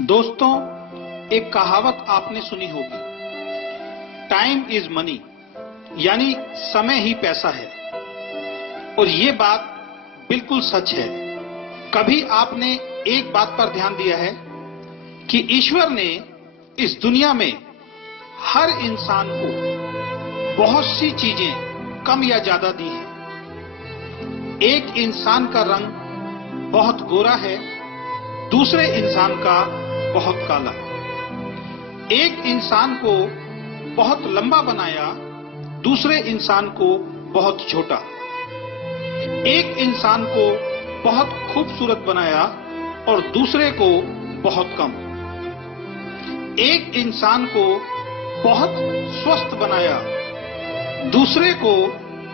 दोस्तों, एक कहावत आपने सुनी होगी, टाइम इज मनी, यानी समय ही पैसा है। और ये बात बिल्कुल सच है। कभी आपने एक बात पर ध्यान दिया है कि ईश्वर ने इस दुनिया में हर इंसान को बहुत सी चीजें कम या ज्यादा दी हैं। एक इंसान का रंग बहुत गोरा है, दूसरे इंसान का बहुत काला। एक इंसान को बहुत लंबा बनाया, दूसरे इंसान को बहुत छोटा। एक इंसान को बहुत खूबसूरत बनाया और दूसरे को बहुत कम। एक इंसान को बहुत स्वस्थ बनाया, दूसरे को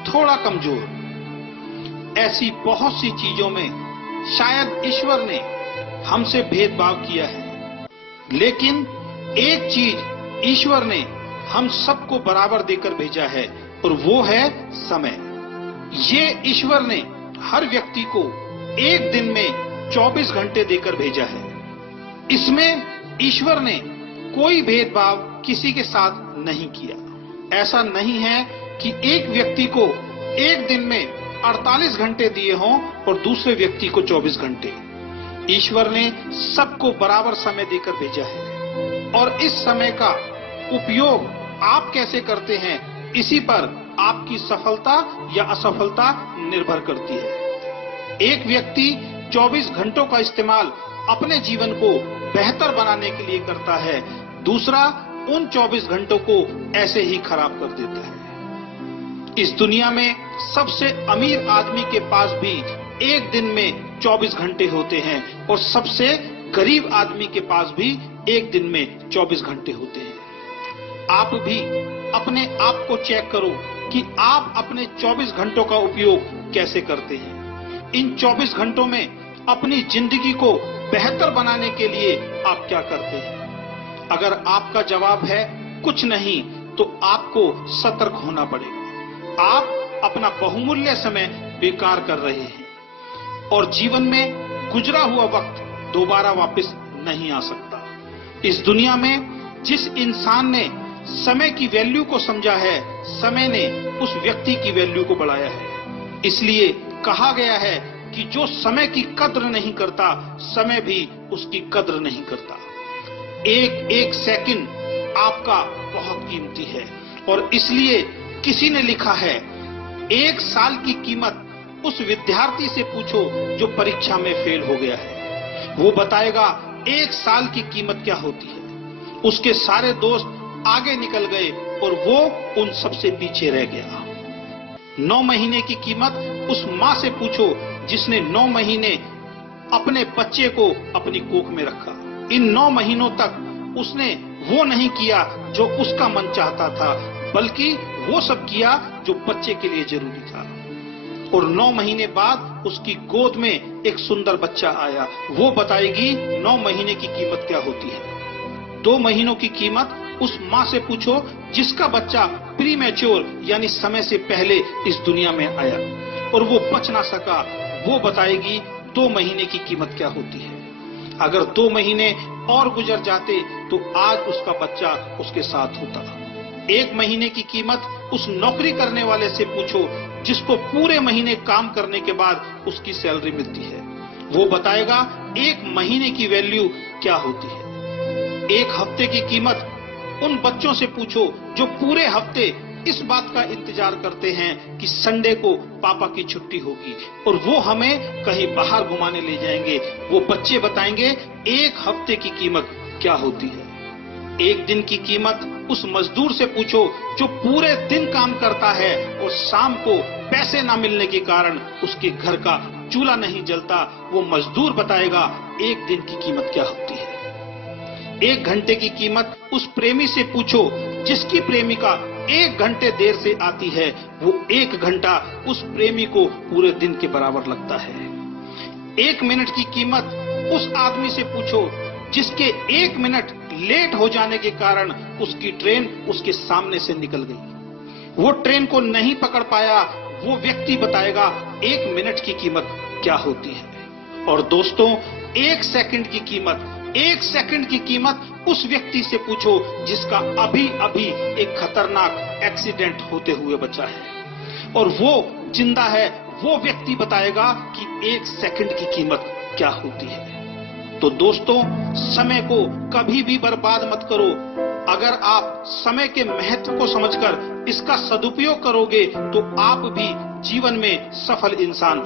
थोड़ा कमजोर। ऐसी बहुत सी चीजों में शायद ईश्वर ने हमसे भेदभाव किया है, लेकिन एक चीज ईश्वर ने हम सबको बराबर देकर भेजा है और वो है समय। ये ईश्वर ने हर व्यक्ति को एक दिन में 24 घंटे देकर भेजा है। इसमें ईश्वर ने कोई भेदभाव किसी के साथ नहीं किया। ऐसा नहीं है कि एक व्यक्ति को एक दिन में 48 घंटे दिए हों और दूसरे व्यक्ति को 24 घंटे। ईश्वर ने सबको बराबर समय देकर भेजा है और इस समय का उपयोग आप कैसे करते हैं, इसी पर आपकी सफलता या असफलता निर्भर करती है। एक व्यक्ति 24 घंटों का इस्तेमाल अपने जीवन को बेहतर बनाने के लिए करता है, दूसरा उन 24 घंटों को ऐसे ही खराब कर देता है। इस दुनिया में सबसे अमीर आदमी के पास भी एक दिन में 24 घंटे होते हैं और सबसे गरीब आदमी के पास भी एक दिन में 24 घंटे होते हैं। आप भी अपने आप को चेक करो कि आप अपने 24 घंटों का उपयोग कैसे करते हैं। इन 24 घंटों में अपनी जिंदगी को बेहतर बनाने के लिए आप क्या करते हैं? अगर आपका जवाब है कुछ नहीं, तो आपको सतर्क होना पड़ेगा। आप अपना बहुमूल्य समय बेकार कर रहे हैं और जीवन में गुजरा हुआ वक्त दोबारा वापस नहीं आ सकता। इस दुनिया में जिस इंसान ने समय की वैल्यू को समझा है, समय ने उस व्यक्ति की वैल्यू को बढ़ाया है। इसलिए कहा गया है कि जो समय की कद्र नहीं करता, समय भी उसकी कद्र नहीं करता। एक एक सेकंड आपका बहुत कीमती है और इसलिए किसी ने लिखा है, एक साल की कीमत उस विद्यार्थी से पूछो जो परीक्षा में फेल हो गया है। वो बताएगा एक साल की कीमत क्या होती है। उसके सारे दोस्त आगे निकल गए और वो उन सबसे पीछे रह गया। 9 महीने की कीमत उस माँ से पूछो जिसने 9 महीने अपने बच्चे को अपनी कोख में रखा। इन 9 महीनों तक उसने वो नहीं किया जो उसका मन चाहता था, बल्कि वो सब किया जो बच्चे के लिए जरूरी था। और 9 महीने बाद उसकी गोद में एक सुंदर बच्चा आया। वो बताएगी 9 महीने की कीमत क्या होती है। 2 महीनों की कीमत उस माँ से पूछो जिसका बच्चा प्रीमैच्योर यानी समय से पहले इस दुनिया में आया और वो बच ना सका। वो बताएगी 2 महीने की कीमत क्या होती है। अगर 2 महीने और गुजर जाते तो आज उसका बच्चा उसके साथ होता। 1 महीने की कीमत उस नौकरी करने वाले से पूछो जिसको पूरे महीने काम करने के बाद उसकी सैलरी मिलती है। वो बताएगा 1 महीने की वैल्यू क्या होती है। 1 हफ्ते की कीमत उन बच्चों से पूछो जो पूरे हफ्ते इस बात का इंतजार करते हैं कि संडे को पापा की छुट्टी होगी और वो हमें कहीं बाहर घुमाने ले जाएंगे। वो बच्चे बताएंगे 1 हफ्ते की कीमत क्या होती है। 1 दिन की कीमत उस मजदूर से पूछो जो पूरे दिन काम करता है और शाम को पैसे ना मिलने के कारण उसके घर का चूल्हा नहीं जलता। वो मजदूर बताएगा 1 दिन की कीमत क्या होती है। 1 घंटे की कीमत उस प्रेमी से पूछो जिसकी प्रेमिका 1 घंटे देर से आती है। वो 1 घंटा उस प्रेमी को पूरे दिन के बराबर लगता है। 1 मिनट की कीमत उस आदमी से पूछो जिसके 1 मिनट लेट हो जाने के कारण उसकी ट्रेन उसके सामने से निकल गई। वो ट्रेन को नहीं पकड़ पाया। वो व्यक्ति बताएगा 1 मिनट की कीमत क्या होती है। और दोस्तों, 1 सेकंड की कीमत एक सेकंड की कीमत उस व्यक्ति से पूछो जिसका अभी अभी एक खतरनाक एक्सीडेंट होते हुए बचा है, और वो जिंदा है, वो व्यक्ति बताएगा कि एक सेकंड की कीमत क्या होती है। तो दोस्तों, समय को कभी भी बर्बाद मत करो। अगर आप समय के महत्व को समझकर इसका सदुपयोग करोगे तो आप भी जीवन में सफल इंसान